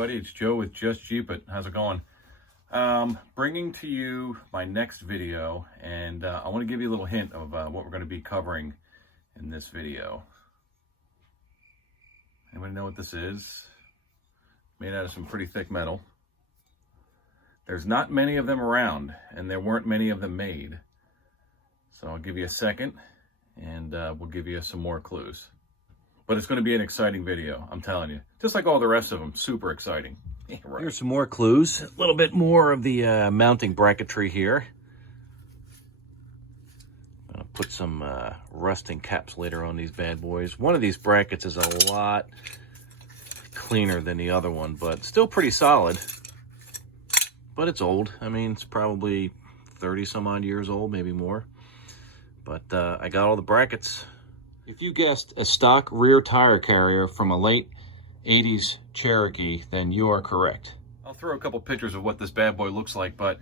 everybody, it's Joe with Just Jeep It. How's it going? Bringing to you my next video, and I want to give you a little hint of what we're going to be covering in this video. Anybody know what this is? Made out of some pretty thick metal. There's not many of them around, and there weren't many of them made. So I'll give you a second, and we'll give you some more clues. But it's going to be an exciting video, I'm telling you. Just like all the rest of them, super exciting. Yeah, right. Here's some more clues. A little bit more of the mounting bracketry here. I'll put some rusting caps later on these bad boys. One of these brackets is a lot cleaner than the other one, but still pretty solid. But it's old. I mean, it's probably 30 some odd years old, maybe more. But I got all the brackets. If you guessed a stock rear tire carrier from a late 80s Cherokee, then you are correct. I'll throw a couple pictures of what this bad boy looks like, but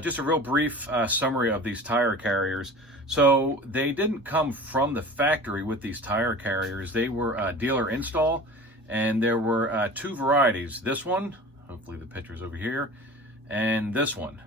just a real brief summary of these tire carriers. So they didn't come from the factory with these tire carriers. They were dealer install, and there were two varieties. This one, hopefully the picture's over here, and this one.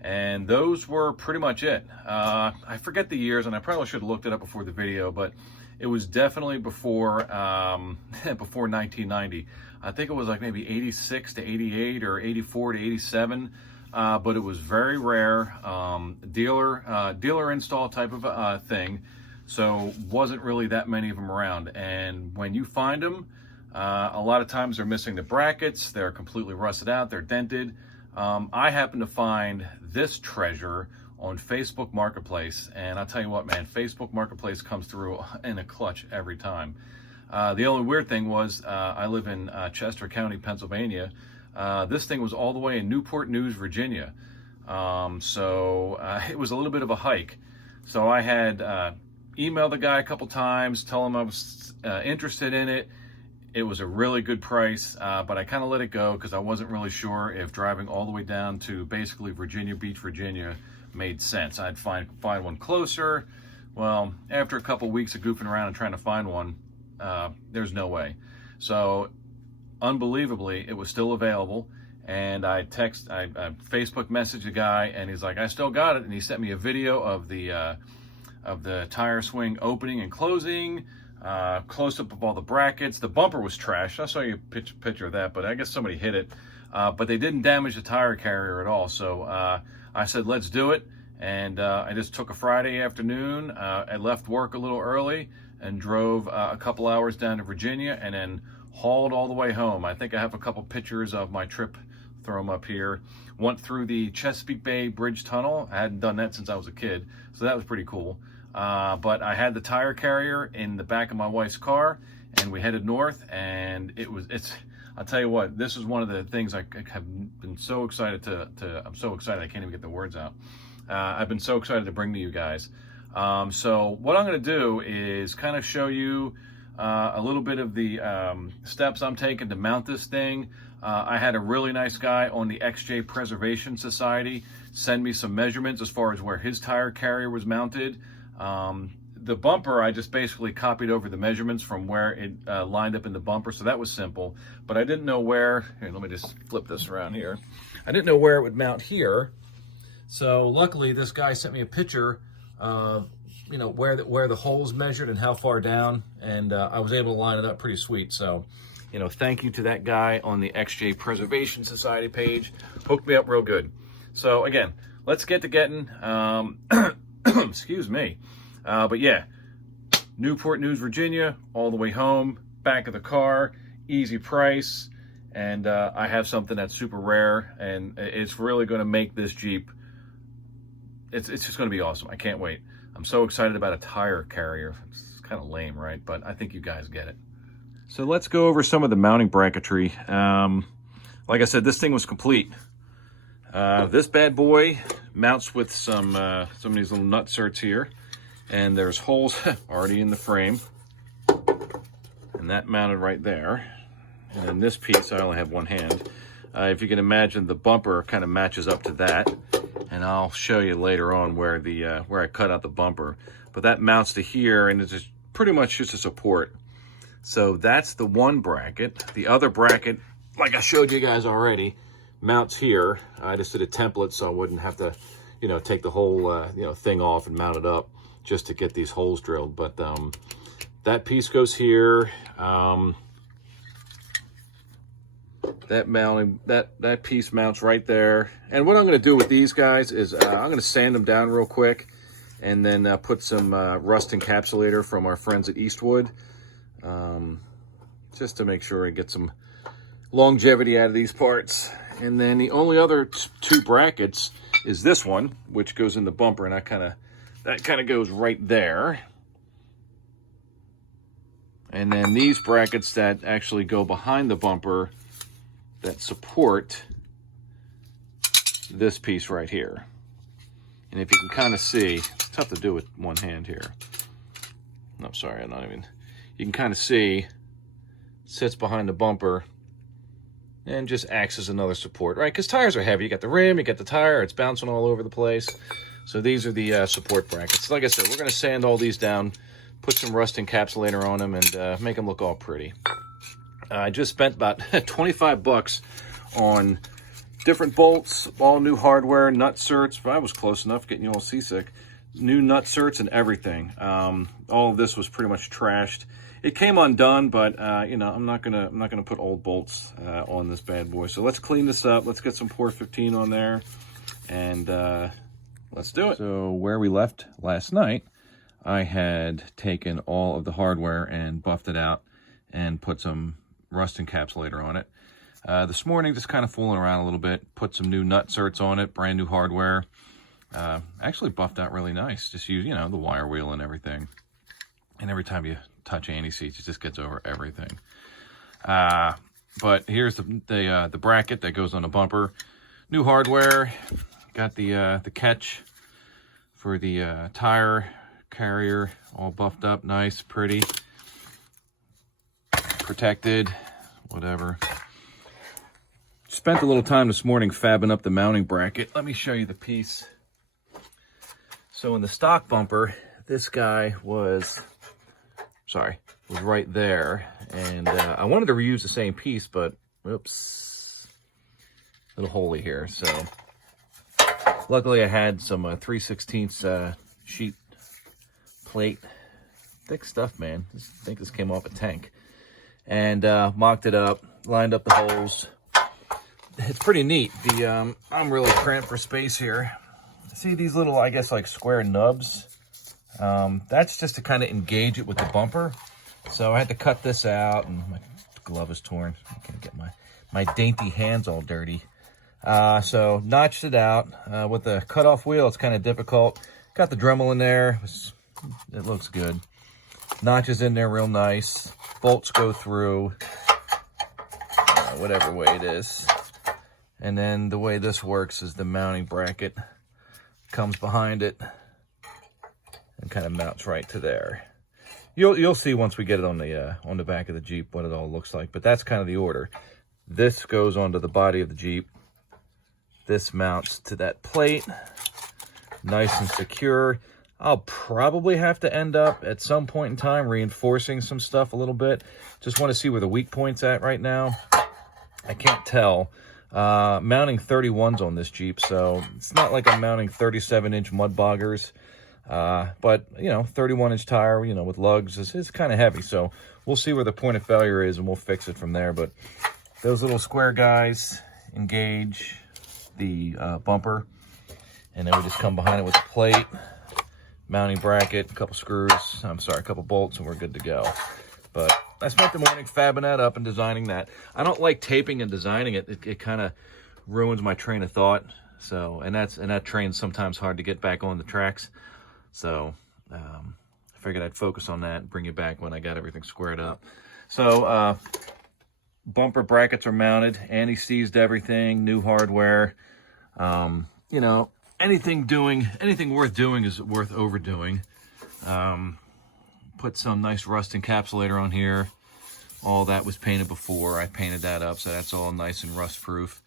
And those were pretty much it. I forget the years, and I probably should have looked it up before the video, but it was definitely before before 1990. I think it was like maybe 86 to 88 or 84 to 87, but it was very rare, dealer install type of thing, so wasn't really that many of them around. And when you find them, a lot of times they're missing the brackets, they're completely rusted out, they're dented. I happened to find this treasure on Facebook Marketplace, and I'll tell you what, man, Facebook Marketplace comes through in a clutch every time. The only weird thing was I live in Chester County, Pennsylvania. This thing was all the way in Newport News, Virginia. So it was a little bit of a hike. So I had emailed the guy a couple times, tell him I was interested in it. It was a really good price, but I kind of let it go because I wasn't really sure if driving all the way down to basically Virginia Beach, Virginia made sense. I'd find one closer. Well, after a couple weeks of goofing around and trying to find one, there's no way. So unbelievably, it was still available. And I Facebook messaged a guy, and he's like, I still got it. And he sent me a video of the tire swing opening and closing. Close-up of all the brackets. The bumper was trashed. I saw you a picture of that, but I guess somebody hit it. But they didn't damage the tire carrier at all. So I said, let's do it. And I just took a Friday afternoon. I left work a little early and drove a couple hours down to Virginia and then hauled all the way home. I think I have a couple pictures of my trip. Throw them up here. Went through the Chesapeake Bay Bridge Tunnel. I hadn't done that since I was a kid, so that was pretty cool. But I had the tire carrier in the back of my wife's car, and we headed north, and I'll tell you what, this is one of the things I have been so excited I'm so excited I can't even get the words out. I've been so excited to bring to you guys. So what I'm going to do is kind of show you a little bit of the steps I'm taking to mount this thing. I had a really nice guy on the XJ Preservation Society send me some measurements as far as where his tire carrier was mounted. The bumper, I just basically copied over the measurements from where it lined up in the bumper, so that was simple. But I didn't know where, here, let me just flip this around here. I didn't know where it would mount here. So luckily, this guy sent me a picture of, you know, where the holes measured and how far down, and I was able to line it up pretty sweet. So, you know, thank you to that guy on the XJ Preservation Society page. Hooked me up real good. So again, let's get to getting, excuse me. But yeah, Newport News, Virginia, all the way home, back of the car, easy price. And I have something that's super rare, and it's really going to make this Jeep, it's just going to be awesome. I can't wait. I'm so excited about a tire carrier. It's kind of lame, right? But I think you guys get it. So let's go over some of the mounting bracketry. Like I said, this thing was complete. This bad boy mounts with some of these little nut certs here, and there's holes already in the frame, and that mounted right there. And then this piece, I only have one hand. If you can imagine, the bumper kind of matches up to that, and I'll show you later on where I cut out the bumper. But that mounts to here, and it's just pretty much just a support. So that's the one bracket. The other bracket like I showed you guys already, mounts here. I just did a template so I wouldn't have to, you know, take the whole, you know, thing off and mount it up just to get these holes drilled. But that piece goes here. That piece mounts right there. And what I'm going to do with these guys is I'm going to sand them down real quick, and then put some rust encapsulator from our friends at Eastwood, just to make sure I get some longevity out of these parts. And then the only other two brackets is this one, which goes in the bumper, and that kind of goes right there. And then these brackets that actually go behind the bumper that support this piece right here. And if you can kind of see, it's tough to do with one hand here. No, sorry, I'm not even. You can kind of see, sits behind the bumper and just acts as another support, right? Because tires are heavy. You got the rim, you got the tire, it's bouncing all over the place. So these are the support brackets. Like I said, we're going to sand all these down, put some rust encapsulator on them, and make them look all pretty. I just spent about 25 bucks on different bolts, all new hardware, nut certs. I was close enough, getting you all seasick. New nut certs and everything. All of this was pretty much trashed. It came undone, but you know, I'm not gonna put old bolts on this bad boy. So let's clean this up. Let's get some Pour 15 on there, and let's do it. So where we left last night, I had taken all of the hardware and buffed it out and put some rust encapsulator on it. This morning, just kind of fooling around a little bit, put some new nut certs on it, brand new hardware. Actually buffed out really nice. Just use, you know, the wire wheel and everything. And every time you touch anti-seats, it just gets over everything. But here's the bracket that goes on the bumper. New hardware. Got the catch for the tire carrier all buffed up, nice, pretty, protected, whatever. Spent a little time this morning fabbing up the mounting bracket. Let me show you the piece. So in the stock bumper, this guy was right there. And I wanted to reuse the same piece, but oops, a little holy here. So luckily I had some 3/16 sheet plate. Thick stuff, man. I think this came off a tank. And mocked it up, lined up the holes. It's pretty neat. I'm really cramped for space here. See these little, I guess, like square nubs? That's just to kind of engage it with the bumper. So I had to cut this out, and my glove is torn. I can't get my dainty hands all dirty. So notched it out. With the cutoff wheel, it's kind of difficult. Got the Dremel in there. It looks good. Notches in there real nice. Bolts go through whatever way it is. And then the way this works is the mounting bracket comes behind it and kind of mounts right to there. You'll see once we get it on the back of the Jeep what it all looks like, but that's kind of the order. This goes onto the body of the Jeep. This mounts to that plate, nice and secure. I'll probably have to end up at some point in time reinforcing some stuff a little bit. Just want to see where the weak point's at right now. I can't tell. Mounting 31s on this Jeep, so it's not like I'm mounting 37-inch mud boggers. But, you know, 31-inch tire, you know, with lugs is kind of heavy. So we'll see where the point of failure is, and we'll fix it from there. But those little square guys engage the bumper, and then we just come behind it with a plate, mounting bracket, a couple bolts, and we're good to go. But I spent the morning fabbing that up and designing that. I don't like taping and designing it. It kind of ruins my train of thought. So, and that train's sometimes hard to get back on the tracks. So, I figured I'd focus on that and bring you back when I got everything squared up. So, bumper brackets are mounted. Anti-seized everything, new hardware. You know, anything worth doing is worth overdoing. Put some nice rust encapsulator on here. All that was painted before. I painted that up, so that's all nice and rust proof.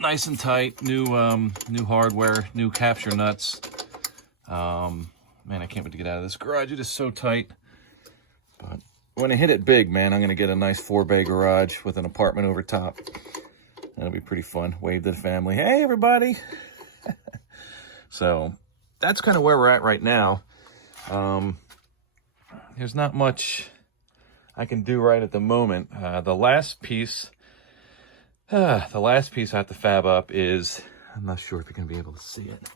Nice and tight. New hardware, new capture nuts. Man, I can't wait to get out of this garage. It is so tight. But when I hit it big, man, I'm going to get a nice 4-bay garage with an apartment over top. That'll be pretty fun. Wave to the family. Hey, everybody. So that's kind of where we're at right now. There's not much I can do right at the moment. The last piece I have to fab up is, I'm not sure if you're going to be able to see it.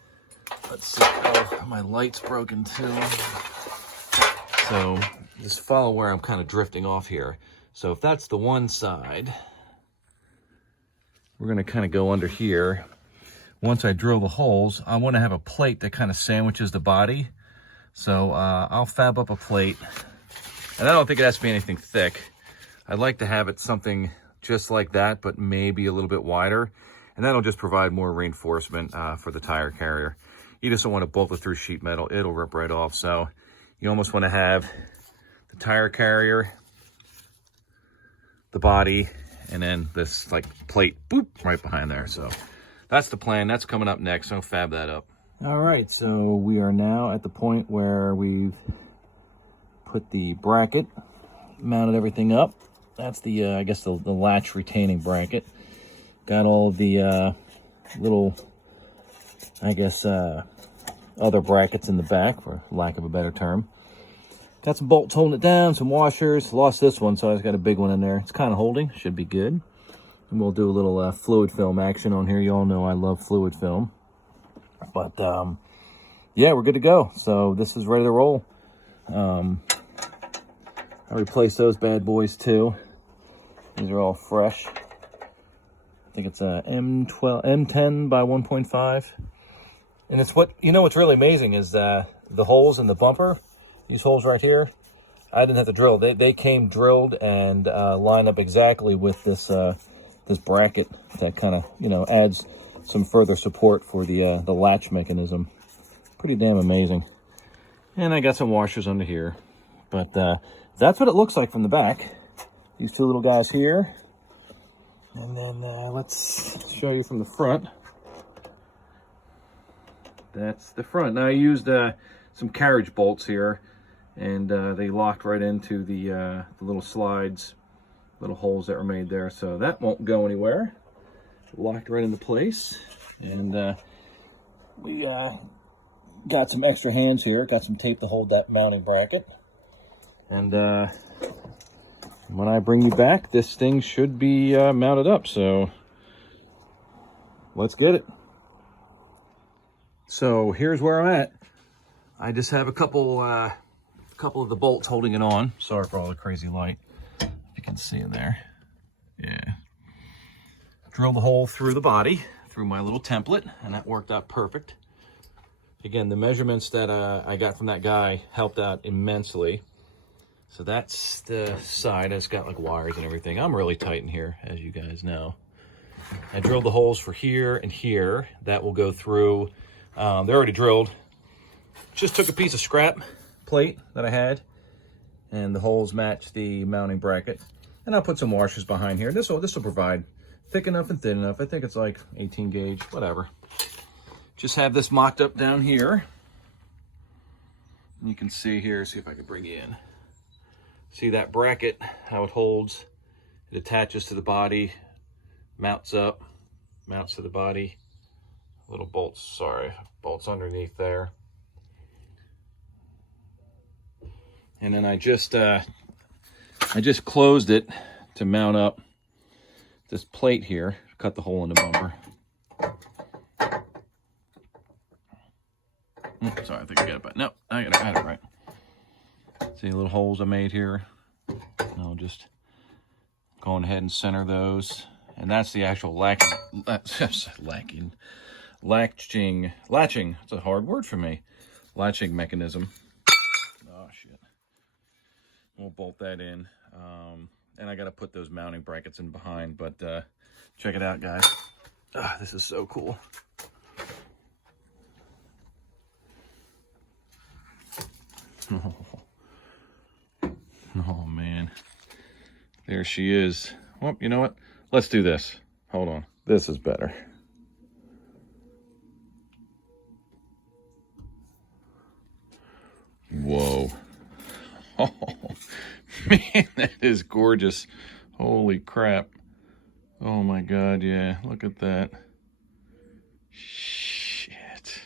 Let's see. Oh, my light's broken too. So just follow where I'm kind of drifting off here. So if that's the one side, we're going to kind of go under here. Once I drill the holes, I want to have a plate that kind of sandwiches the body. So I'll fab up a plate. And I don't think it has to be anything thick. I'd like to have it something just like that, but maybe a little bit wider. And that'll just provide more reinforcement for the tire carrier. You just don't want to bolt it through sheet metal. It'll rip right off. So you almost want to have the tire carrier, the body, and then this like plate, boop, right behind there. So that's the plan. That's coming up next. So I'll fab that up. All right, so we are now at the point where we've put the bracket, mounted everything up. That's the, I guess, the latch retaining bracket. Got all the little, I guess, other brackets in the back, for lack of a better term. Got some bolts holding it down, some washers. Lost this one, so I just got a big one in there. It's kind of holding, should be good. And we'll do a little fluid film action on here. You all know I love fluid film. But, yeah, we're good to go. So this is ready to roll. I replaced those bad boys too. These are all fresh. I think it's a M10 by 1.5. And it's what, you know what's really amazing is the holes in the bumper, these holes right here, I didn't have to drill. They came drilled and lined up exactly with this this bracket that kind of, you know, adds some further support for the latch mechanism. Pretty damn amazing. And I got some washers under here. But that's what it looks like from the back. These two little guys here. And then let's show you from the front. That's the front. Now I used some carriage bolts here, and they locked right into the little slides, little holes that were made there. So that won't go anywhere. Locked right into place. And we got some extra hands here. Got some tape to hold that mounting bracket. And when I bring you back, this thing should be mounted up. So let's get it. So here's where I'm at. I just have a couple of the bolts holding it on. Sorry for all the crazy light. If you can see in there. Yeah. Drilled the hole through the body, through my little template, and that worked out perfect. Again, the measurements that I got from that guy helped out immensely. So that's the side. It's got like wires and everything. I'm really tight in here, as you guys know. I drilled the holes for here and here. That will go through. They're already drilled. Just took a piece of scrap plate that I had, and the holes match the mounting bracket. And I'll put some washers behind here. This will provide thick enough and thin enough. I think it's like 18 gauge, whatever. Just have this mocked up down here. And you can see here, see if I can bring you in. See that bracket, how it holds. It attaches to the body, mounts up, mounts to the body. Little bolts, bolts underneath there. And then I just closed it to mount up this plate here, cut the hole in the bumper. Sorry, I think I got it, but no, I got it right. See the little holes I made here? I'll just go ahead and center those. And that's the actual latching, it's a hard word for me. Latching mechanism. Oh, shit. We'll bolt that in. And I got to put those mounting brackets in behind, but check it out, guys. This is so cool. Oh, man. There she is. Well, you know what? Let's do this. Hold on. This is better. Whoa. Oh, Man, that is gorgeous. Holy crap. Oh my God, yeah, look at that. Shit.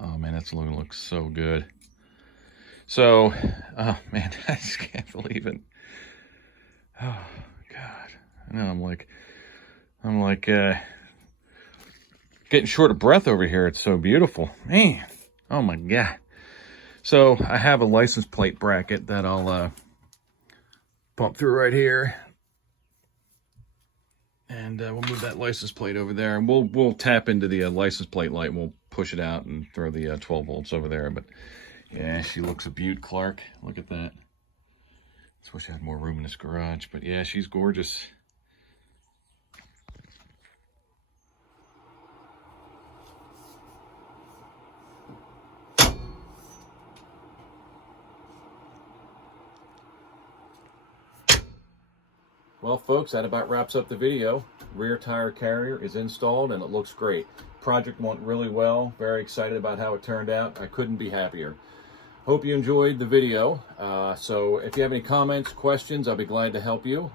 Oh man, that's gonna look so good. So, oh man, I just can't believe it. Oh God. I know I'm like getting short of breath over here. It's so beautiful. Man. Oh my God. So I have a license plate bracket that I'll pump through right here. And we'll move that license plate over there, and we'll tap into the license plate light, and we'll push it out and throw the 12 volts over there. But yeah, she looks a beaut, Clark. Look at that. Just wish I had more room in this garage, but yeah, she's gorgeous. Well, folks, that about wraps up the video. Rear tire carrier is installed and it looks great. Project went really well. Very excited about how it turned out. I couldn't be happier. Hope you enjoyed the video. So if you have any comments, questions, I'll be glad to help you.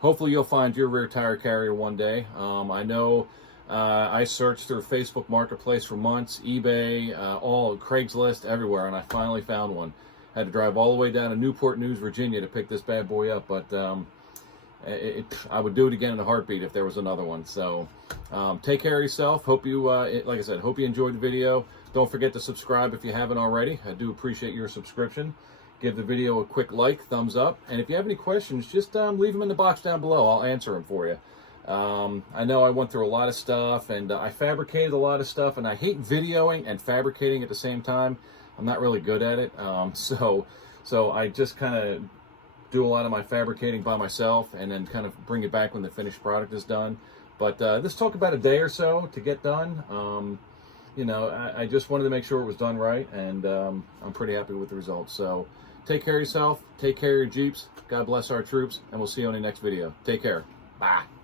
Hopefully you'll find your rear tire carrier one day. I know I searched through Facebook Marketplace for months, eBay, all Craigslist, everywhere, and I finally found one. Had to drive all the way down to Newport News, Virginia to pick this bad boy up, but I would do it again in a heartbeat if there was another one. So take care of yourself. Hope you, like I said, hope you enjoyed the video. Don't forget to subscribe if you haven't already. I do appreciate your subscription. Give the video a quick like, thumbs up. And if you have any questions, just leave them in the box down below. I'll answer them for you. I know I went through a lot of stuff, and I fabricated a lot of stuff, and I hate videoing and fabricating at the same time. I'm not really good at it. So I just kind of do a lot of my fabricating by myself and then kind of bring it back when the finished product is done. But this took about a day or so to get done. You know, I just wanted to make sure it was done right, and I'm pretty happy with the results. So take care of yourself, take care of your Jeeps, God bless our troops, and we'll see you on the next video. Take care. Bye.